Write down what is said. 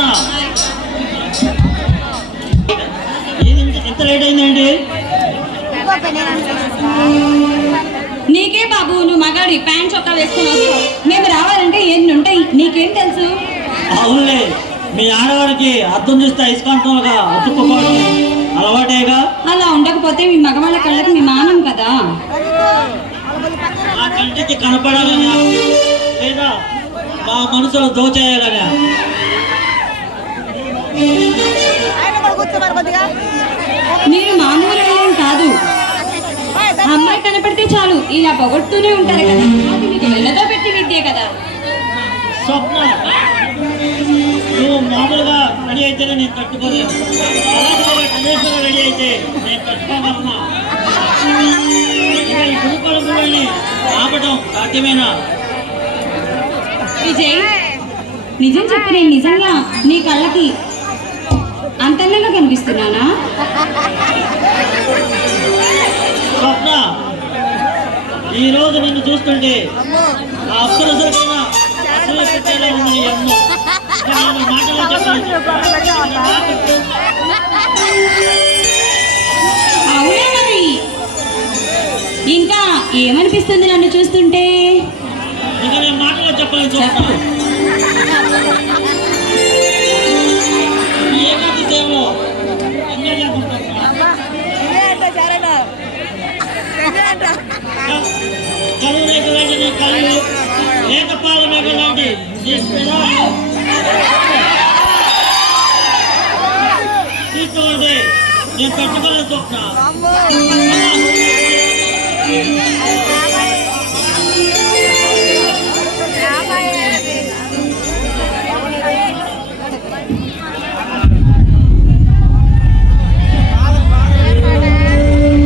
స్వప్న ఎంత లేట్ అయిందండి? నీకే బాబు, నువ్వు మగాడి ప్యాంట్ చొక్కా వేసుకుని వస్తావు. మేము రావాలంటే ఎన్ని ఉంటాయి నీకేం తెలుసు? అవునులే, మీ ఆడవారికి అర్థం చూస్తే అయస్కాంతంగా అతుక్కుపోవడం అలవాటేగా. అలా ఉండకపోతే మీ మగవాళ్ళ కళ్ళకి మీ మానం కదా. ఆ కంటికి కనపడాలనా లేదా మా మనసులో దోచేయాలనా? మీరు మామూలు ఏం కాదు. అమ్మాయి కనపడితే చాలు ఇలా పొగొడుతూనే ఉంటారు కదా. అది మీకు వెళ్ళతో పెట్టి విద్య కదా. స్వప్న, నువ్వు మామూలుగా రెడీ అయితేనే నేను తట్టుకోలేను. అలాగే ట్రెడిషనల్గా రెడీ అయితే నేను తట్టుకోగలనా? ఈ గురుకులంలోని ఆపడం సాధ్యమేనా? విజయ్, నిజం చెప్పు, నేను నిజంగా నీ కళ్ళకి అంతంగా కనిపిస్తున్నానా? స్వప్న, ఈ రోజు నిన్ను చూస్తుంటే ఆ అప్సరసైన అసలు పెట్టేలా ఉంది నీ అమ్మ. నేను మాటలో చెప్పాను. అవునా మరి? ఇంకా ఏమనిపిస్తుంది నన్ను చూస్తుంటే? ఇక నేను మాటలో చెప్పాలని చూస్తాను. ఏకాది సేవలో కలు రేఖలాంటి నీ కళ్ళు, లేకపాల మేఘ లాంటి నీ పెదాలు తీసుకుంటే నేను తట్టుకోలేదు స్వప్న.